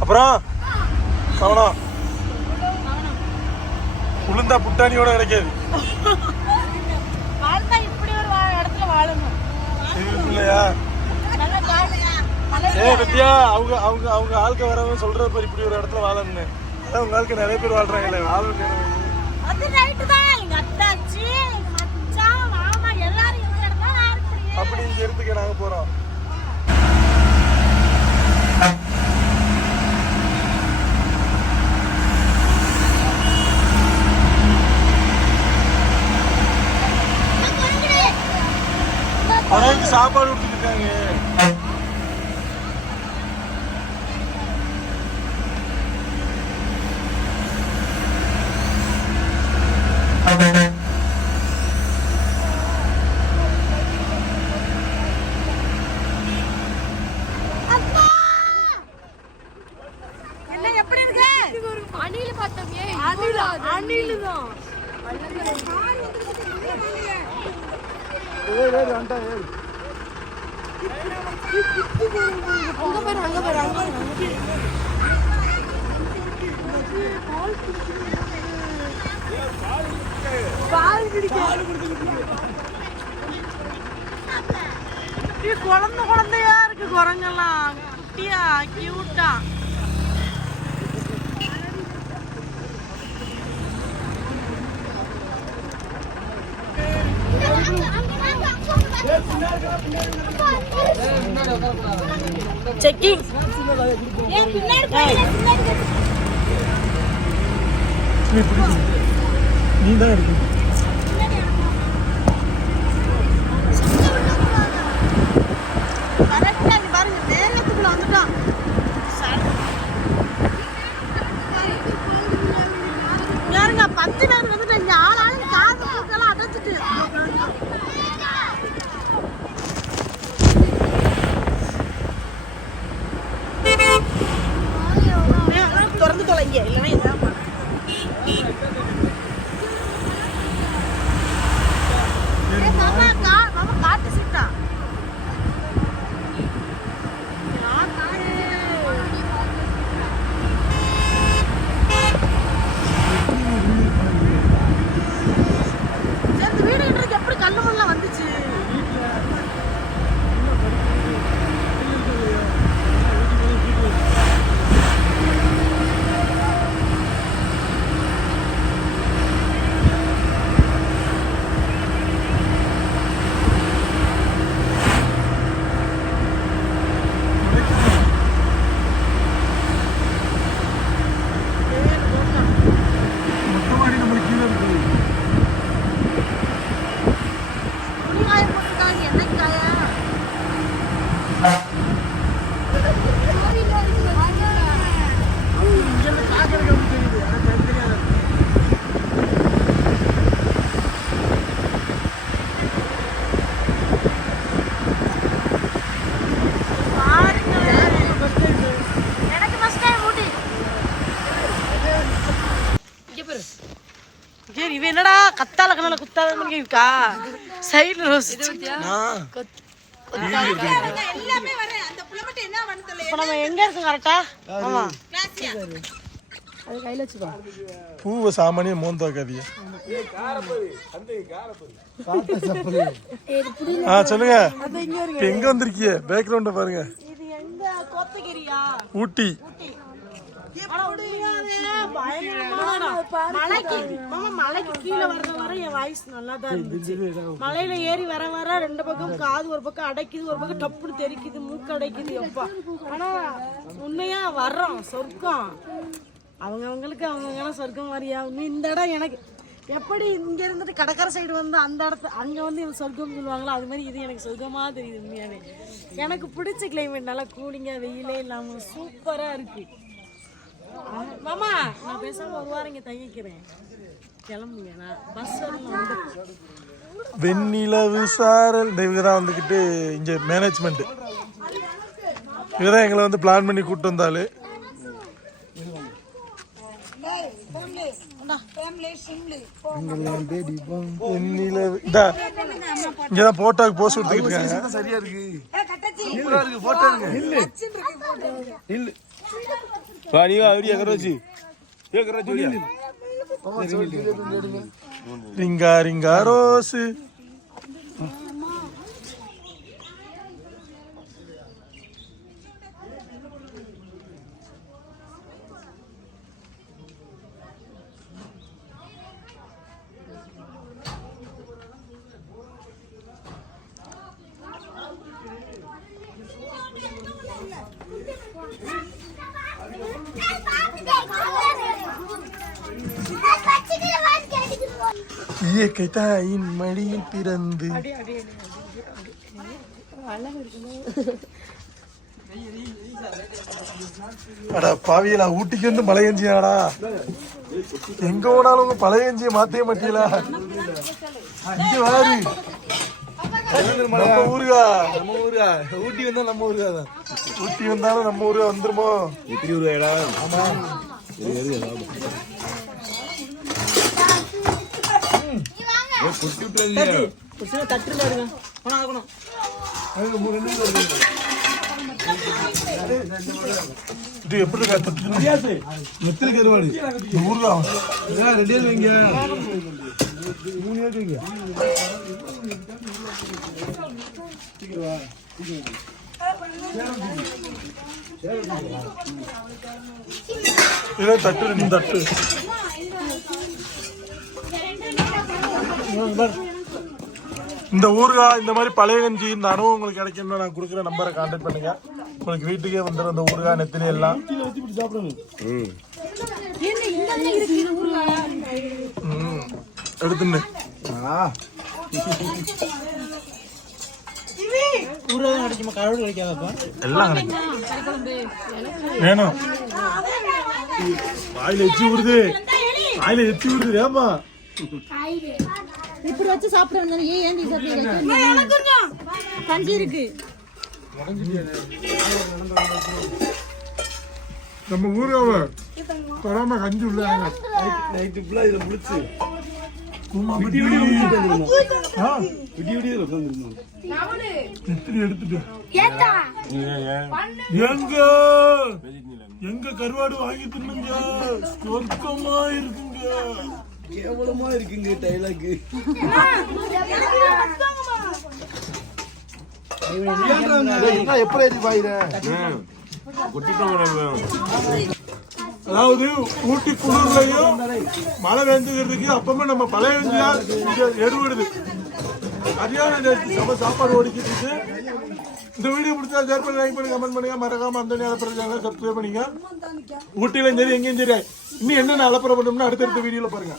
அப்புறம் கவனம் உளுந்தா புட்டாணியோட கிடைக்காது. வாழ்ந்தா இப்படி ஒரு இடத்துல வாழணும். இல்லையா ஏ பத்தியா அவங்க அவங்க அவங்க ஆளுக்கு வரவங்க சொல்றது பாரு இப்படி ஒரு இடத்துல வாழணும்னு அதான் உங்க ஆளுக்கு நிறைய பேர் வாழ்றாங்களே வாழ அது ரைட்டு தான் எங்க அத்தாச்சி எங்க மச்சான் மாமா எல்லாரும் இந்த இடத்துல நான் இருக்கிறேன் அப்படி இங்க இடத்துக்கு நாங்க போறோம். சாப்பாடு குழந்தை குழந்தையா இருக்கு குரங்கெல்லாம் குட்டியா கியூட்டா செக்கிங் நீ தான் இருக்கு கரெக்டா பத்து ஏய், மாமா கா மாமா காட்டு இவ என்னடா கத்தால கண்ணால குத்தாத இருக்கா? சைடுல ரோஸ் இப்ப நம்ம எங்க இருக்கோம் கரெக்டா ஆமா. அது கையில வச்சுக்கோ. பூவை சாமானிய ஆ சொல்லுங்க. எங்க வந்திருக்கீங்க பேக்ரவுண்ட பாருங்க. இது எங்க கோத்தகிரியா? ஊட்டி ஆனா உண்மையாவே பயங்கரமான இடம். மலைக்கு மாமா மலைக்கு கீழே வர்ற வரை என் வாய்ஸ் நல்லா தான் இருந்துச்சு. மலையில ஏறி வர வர ரெண்டு பக்கம் காது ஒரு பக்கம் அடைக்குது ஒரு பக்கம் டப்புன்னு தெரிக்குது மூக்கு அடைக்குது எப்பா. ஆனா உண்மையா வர்றோம் சொர்க்கம். அவங்க அவங்களுக்கு அவங்கவுங்களாம் சொர்க்கம் மாதிரியா? இந்த இடம் எனக்கு எப்படி இங்க இருந்துட்டு கடற்கரை சைடு வந்து அந்த இடத்து அங்க வந்து எனக்கு சொர்க்கம் சொல்லுவாங்களோ அது மாதிரி இது எனக்கு சொர்க்கமா தெரியுது உண்மையாவே. எனக்கு பிடிச்ச கிளைமேட் நல்லா கூலிங்கா வெயிலே இல்லாம சூப்பரா இருக்கு. மாமா நான் பேசாம ஒரு வாரம் இங்க தங்கிக்கிறேன். கிளம்புங்க நான் பஸ் வெண்ணிலவு சாரல். இந்த இவங்க தான் வந்துக்கிட்டு இங்கே மேனேஜ்மெண்ட் இவங்க தான் எங்களை வந்து பிளான் பண்ணி கூப்பிட்டு வந்தாலே வெண்ணிலவு இதா இங்கே தான் போட்டோக்கு போஸ்ட் கொடுத்துக்கிட்டு இருக்காங்க. சரியா இருக்கு. அப்படியே கரோச்சி ஏ கரோச்சி ரிங்கா ரிங்கா ரோஸு. இயற்கை தாயின் மடியில் பிறந்து. அடா பாவியலா ஊட்டிக்கு வந்து மழை எஞ்சியாடா எங்க போனாலும் உங்க பழைய எஞ்சிய மாத்தவே மாட்டீங்களா? இங்க வாரு நம்ம ஊருகா. நம்ம ஊருக்கா ஊட்டி வந்தா நம்ம ஊருக்கா தான். ஊட்டி வந்தாலும் நம்ம ஊருகா வந்துருமோ? எப்படி ஊருக்கா ஆமா. இது எப்படி இருக்கா? தொட்டு எத்தனை கருவாடு. ஊருகா ரெடியா வைங்க. மூணு ஏக்கர் வைங்க இதே தட்டு நீ தட்டு. இந்த ஊறுகாய் இந்த மாதிரி பழைய கஞ்சி இந்த அனுபவம் உங்களுக்கு கிடைக்கணும்னா நான் கொடுக்குற நம்பரை கான்டாக்ட் பண்ணுங்க. உங்களுக்கு வீட்டுக்கே வந்துடும் இந்த ஊருகா நெத்திலி எல்லாம். எடுத்துன்னு. எல்லாம் கிடைக்கும். வேணும். வாயில எச்சி விடுது வாயில எச்சி விடுது ஏமா இப்படி வச்சு சாப்பிட வந்தது ஏன் கொஞ்சம். கஞ்சி இருக்கு. நம்ம ஊருகாவ தொடாம கஞ்சி உள்ள நைட்டு ஃபுல்லா இதுல முடிச்சு. விடி விடி விடி ஆ, விடி உட்காந்துருந்தோம் நெத்திலி எடுத்துட்டு. எங்க? எங்க கருவாடு வாங்கி தின்னுங்க? சொர்க்கமா இருக்குங்க. கேவலமா இருக்குங்க டைலாக் எப்படி ஏற்றி பாயிர அதாவது ஊட்டி குளிர்லயும் மழை வெந்துக்கிறதுக்கு அப்பமே நம்ம பழைய வெஞ்சியா இங்க எடுவிடுது சரியான நேரத்துக்கு நம்ம சாப்பாடு ஓடிக்கிட்டு இருக்கு. இந்த வீடியோ பிடிச்சா ஷேர் பண்ணி லைக் பண்ணி கமெண்ட் பண்ணுங்க. மறக்காம அந்த நேரம் பிரச்சனை சப்ஸ்கிரைப் பண்ணுங்க. ஊட்டியிலும் சரி எங்கேயும் சரி இன்னும் என்னென்ன அலப்பறை பண்ணணும்னு அடுத்தடுத்த வீடியோல பாருங்க.